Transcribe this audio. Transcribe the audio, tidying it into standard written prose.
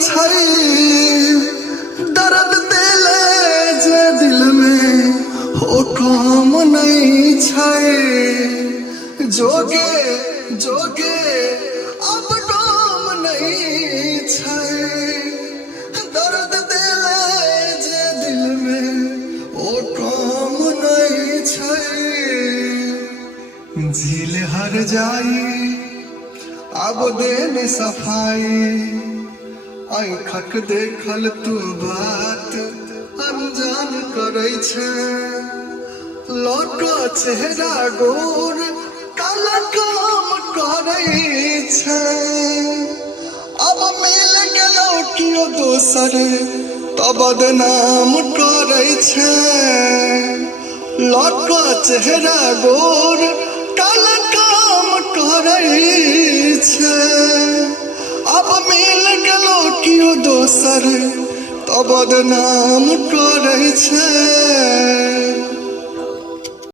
छै दर्द देले जे दिल में हो काम नहीं छै जोगे जोगे अब काम नहीं छै दर्द देले जे दिल में हो काम नहीं छै झील हर जाई अब देन सफाई आँखक देखल तू बात अनजान करै छै लौटो चेहरा गोर काला काम करै छै अब मिल गेलो कियो दोसर तो बदनाम करै छै लौटो चेहरा गोर काला काम करै छै अब मिल गेलो कियो दोसर तो बदनाम करै छै।